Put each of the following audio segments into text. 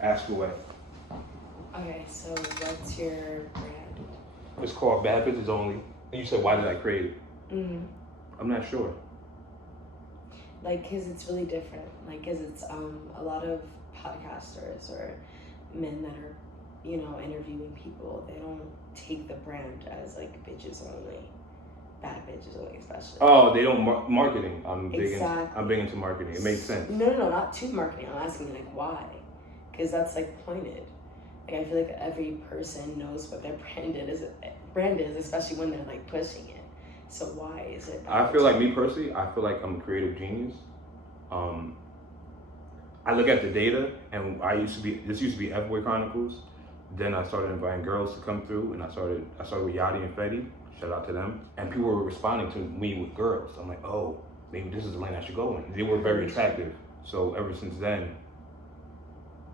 Ask away. Okay, so what's your brand? It's called Bad Bitches Only. And you said, why did I create it? Mm-hmm. I'm not sure. Like, cause it's really different. Like, cause it's a lot of podcasters or men that are, you know, interviewing people. They don't take the brand as like bitches only, bad bitches only, especially. Oh, they don't marketing. I'm big into marketing. It makes sense. No, not to marketing. I'm asking you like why, because that's like pointed. Like I feel like every person knows what their brand is, especially when they're like pushing it. So why is it? I feel like me personally, I feel like I'm a creative genius. I look at the data, and this used to be F-Boy Chronicles. Then I started inviting girls to come through, and I started with Yachty and Fetty. Shout out to them. And people were responding to me with girls. I'm like, oh, maybe this is the lane I should go in. They were very attractive. So ever since then,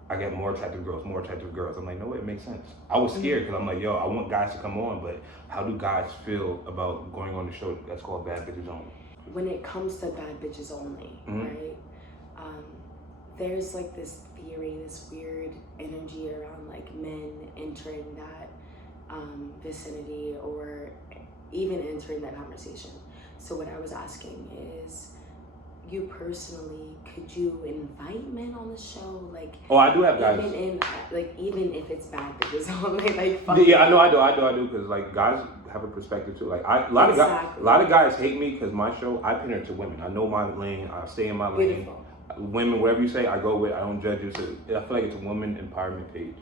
I get more attractive girls. I'm like, no, it makes sense. I was scared because I'm like, yo, I want guys to come on, but how do guys feel about going on the show that's called Bad Bitches Only? When it comes to Bad Bitches Only, right? There's like this theory, this weird energy around like men entering that vicinity or even entering that conversation. So what I was asking is, you personally, could you invite men on the show? Like, oh, I do have guys. Even if it's bad bitches only, like. Yeah, I do, because like guys have a perspective too. Like a lot of guys hate me because my show, I pander to women. I know my lane. I stay in my lane. Beautiful. Women, whatever you say, I go with. I don't judge it. So I feel like it's a woman empowerment page.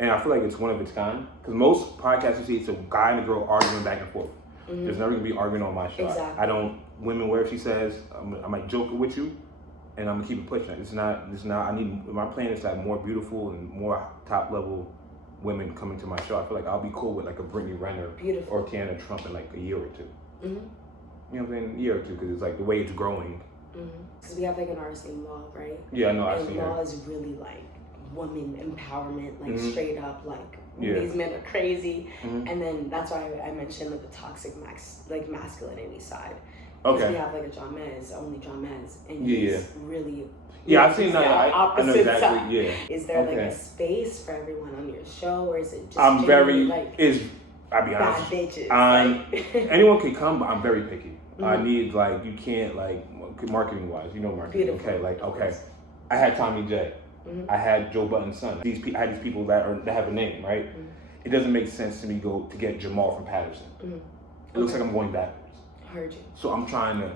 And I feel like it's one of its kind. Because most podcasts you see, it's a guy and a girl arguing back and forth. There's never gonna be arguing on my show. Exactly. I don't, women, whatever she says, I might joke with you, and I'm gonna keep it pushing. It's not, my plan is to have more beautiful and more top level women coming to my show. I feel like I'll be cool with like a Brittany Renner or Tiana Trump in like a year or two. You know what I'm saying? A year or two, because it's like the way it's growing. Because we have like an artist named Law, right? Yeah, I know. I've seen seen Law is really like woman empowerment, like straight up, like Yeah. these men are crazy. And then that's why I mentioned like the toxic masculinity side. Because we have like a John Mez, and he's really I've seen that. I know opposite exactly. side. Yeah. Is there like a space for everyone on your show, or is it just I'm very like I'll be honest. bad bitches? Anyone can come, but I'm very picky. I need like, you can't like marketing wise, you know marketing. Beautiful. Okay, like I had Tommy J. I had Joe Button's son. I had these people that have a name, right? It doesn't make sense to me to get Jamal from Patterson. It looks like I'm going backwards. Heard you. So I'm trying to,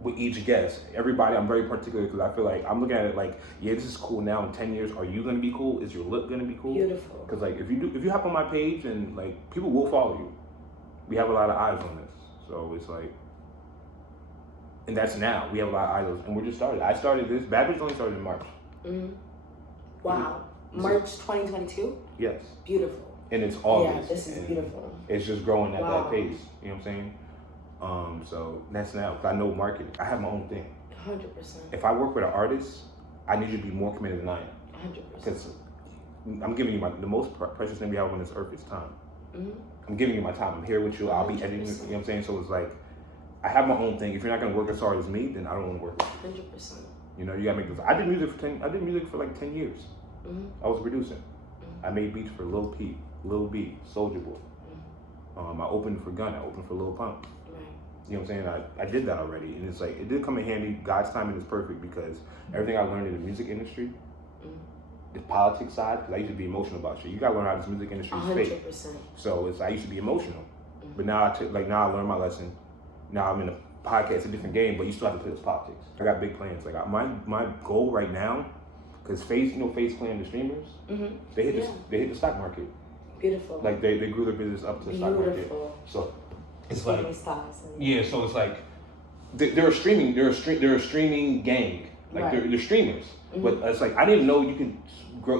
with each guest, everybody, I'm very particular because I feel like I'm looking at it like, yeah, this is cool now. In 10 years, are you gonna be cool? Is your look gonna be cool? Beautiful. Because like if you hop on my page and like people will follow you. We have a lot of eyes on this, so it's like, and that's now. We have a lot of eyes, and we're just started. I started this. Bad Bitch only started in March. Wow. March 2022? Yes. Beautiful. And it's August. Yeah, this is beautiful. It's just growing at that pace. You know what I'm saying? So that's now. I know marketing. I have my own thing. 100%. If I work with an artist, I need you to be more committed than I am. 100%. Because I'm giving you the most precious thing we have on this earth is time. I'm giving you my time. I'm here with you. I'll be editing. You know what I'm saying? So it's like, I have my own thing. If you're not gonna work as hard as me, then I don't want to work with you. 100%. You know, you gotta make this. I did music for like 10 years. I was producing. I made beats for Lil Peep, Lil B, Soulja Boy. I opened for Gunna. I opened for Lil Pump. You know what I'm saying? I did that already, and it's like, it did come in handy. God's timing is perfect because everything I learned in the music industry, the politics side, because I used to be emotional about shit. You gotta learn how this music industry is fake. 100%. So I used to be emotional, but now I learned my lesson. Now I'm in a podcast, it's a different game, but you still have to play those politics. I got big plans. Like my goal right now, because FaZe playing the streamers, they hit the stock market. Beautiful. Like they grew their business up to the stock market. So it's like, yeah. So it's like they're a streaming gang. Like they're streamers, but it's like I didn't know you could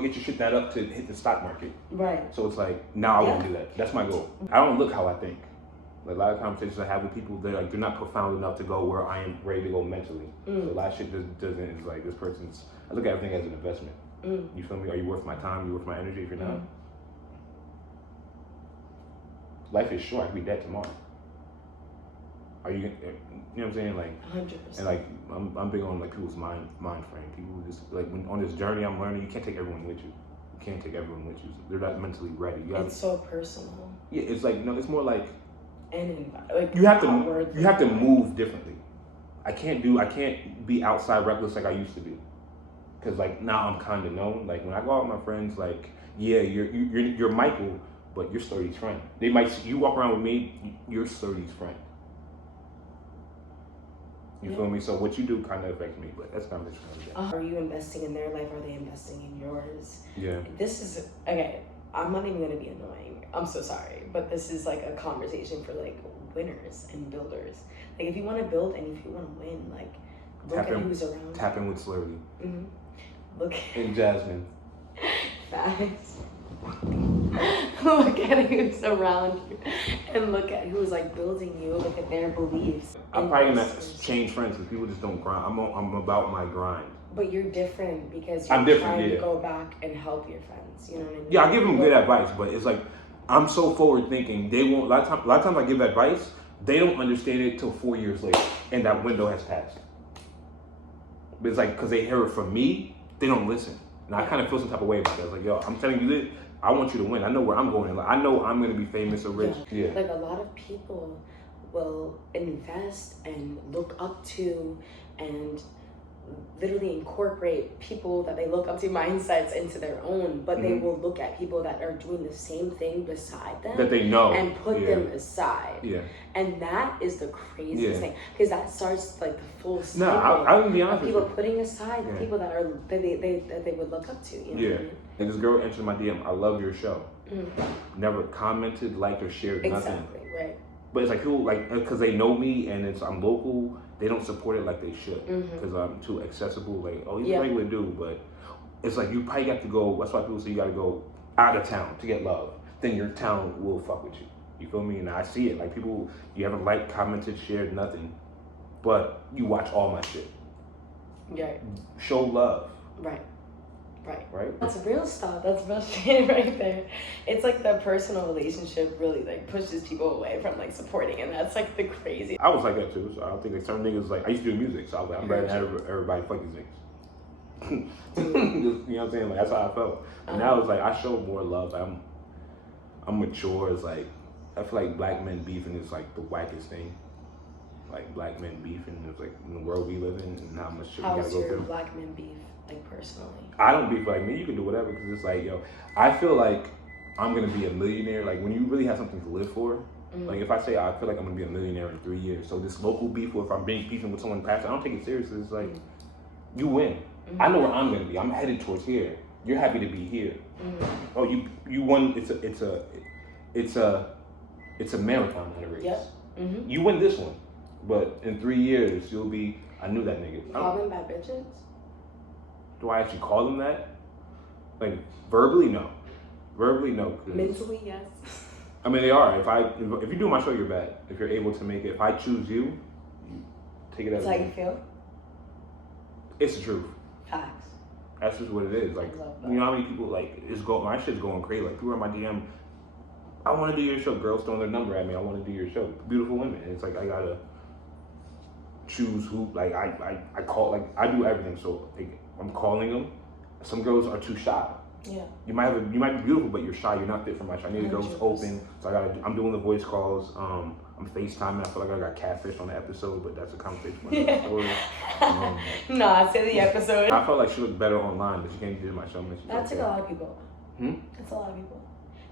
get your shit that up to hit the stock market. Right. So it's like now I want to do that. That's my goal. I don't look how I think. Like a lot of conversations I have with people, they're not profound enough to go where I am ready to go mentally. So a lot of shit doesn't. It's like this person's. I look at everything as an investment. You feel me? Are you worth my time? Are you worth my energy? If you're not, life is short. I could be dead tomorrow. Are you know what I'm saying? Like 100%. And like I'm big on like people's mind frame. People who just like when on this journey I'm learning, you can't take everyone with you. You can't take everyone with you. They're not mentally ready. It's so personal. Yeah, it's like no, it's more like like you have to move differently. I can't be outside reckless like I used to be. Cause like now I'm kind of known. Like when I go out with my friends, like yeah, you're Michael, but you're Sturdy's friend. They might see you walk around with me, you're Sturdy's friend. You feel me? So what you do kind of affects me, but that's not what Are you investing in their life? Are they investing in yours? Yeah. This is okay. I'm not even gonna be annoying. I'm so sorry, but this is like a conversation for like winners and builders. Like if you want to build and if you want to win, like look at who's around. Tap in with Slurry. Mm-hmm. Look. And Jasmine. Facts. Look at who's around you and look at who's like building you. Look at their beliefs. I'm probably gonna change friends because people just don't grind. I'm about my grind. But you're different because I'm you're different, trying to go back and help your friends. You know what I mean? Yeah, I give them good advice, but it's like I'm so forward thinking. They won't. A lot of times I give advice, they don't understand it till 4 years later, and that window has passed. But it's like because they hear it from me, they don't listen, and I kind of feel some type of way about that. It's like, yo, I'm telling you this. I want you to win. I know where I'm going. Like, I know I'm going to be famous or rich. Yeah. Like a lot of people will invest and look up to and literally incorporate people that they look up to mindsets into their own, but they will look at people that are doing the same thing beside them that they know and put them aside. Yeah. And that is the craziest thing because that starts like the full cycle. No, I would be honest of people with you. putting aside the people that are that they would look up to. You know what I mean? And this girl entered my DM. I love your show. Never commented, liked, or shared nothing. Exactly. Right. But it's like people like because they know me and I'm local. They don't support it like they should because I'm too accessible. Like, oh, he's a regular dude, but it's like you probably got to go. That's why people say you got to go out of town to get love. Then your town will fuck with you. You feel me? And I see it. Like people, you haven't liked, commented, shared, nothing, but you watch all my shit. Right. Show love. Right. Right. That's real stuff. That's real shit right there. It's like the personal relationship really like pushes people away from like supporting, and that's like the crazy. I was like that too. So I don't think like some niggas like I used to do music, so I was like I'm ready to have everybody fuck these niggas. You know what I'm saying? Like that's how I felt. And now it's like I show more love. I'm mature. It's like I feel like black men beefing is like the wackest thing. Like black men beefing is like in the world we live in and how much shit we gotta go through. How's your black men beef? Like personally, I don't beef like me. You can do whatever because it's like, yo, I feel like I'm gonna be a millionaire. Like when you really have something to live for. Like if I say I feel like I'm gonna be a millionaire in 3 years, so this local beef, or if I'm beefing with someone past, I don't take it seriously. It's like you win. I know where I'm gonna be. I'm headed towards here. You're happy to be here. Oh, you won. It's a marathon, not a race. Yep. You win this one, but in 3 years you'll be. I knew that nigga. You call them bad bitches? Do I actually call them that? Like verbally, no. Verbally, no. Mentally, yes. I mean, they are. If you do my show, you're bad. If you're able to make it, if I choose you take it as. That's how you feel? It's the truth. Facts. That's just what it is. Like, you know how many people like my shit's going crazy. Like people are in my DM. I want to do your show. Girls throwing their number at me. I want to do your show. Beautiful women. And it's like I gotta choose who. Like I call. Like I do everything. So like, I'm calling them. Some girls are too shy. Yeah. You might be beautiful, but you're shy. You're not fit for my show. I need a girl who's open. So I'm doing the voice calls. I'm FaceTiming. I feel like I got catfish on the episode, but that's a conversation for another story. Nah, say the episode. I felt like she looked better online, but she can't do my show. That's like a lot of people. That's a lot of people.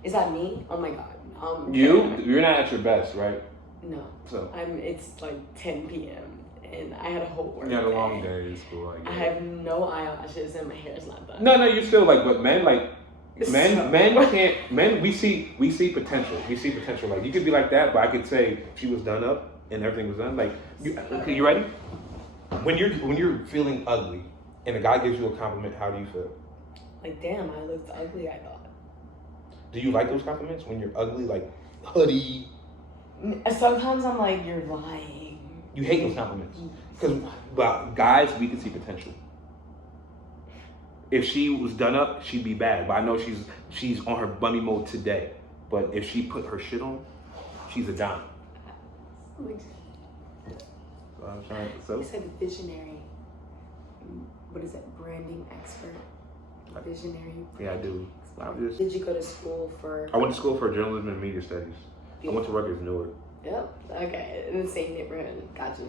Is that me? Oh my god. You're not at your best, right? No. So it's like 10 p.m. and I had a whole work. You had a long day in school. I have no eyelashes and my hair is not done. No, you still like, but men can't. We see potential. We see potential. Like you could be like that, but I could say she was done up and everything was done. Like, you ready? When you're feeling ugly and a guy gives you a compliment, how do you feel? Like, damn, I looked ugly. I thought. Do you like those compliments when you're ugly, like hoodie? Sometimes I'm like, you're lying. You hate those compliments because, but guys, we can see potential. If she was done up, she'd be bad. But I know she's on her bummy mode today. But if she put her shit on, she's a dime. I'm trying. So you said visionary. What is it? Branding expert. Visionary. Yeah, I do. Did you go to school for? I went to school for journalism and media studies. I went to Rutgers, Newark. Yep. Okay. In the same neighborhood. Gotcha.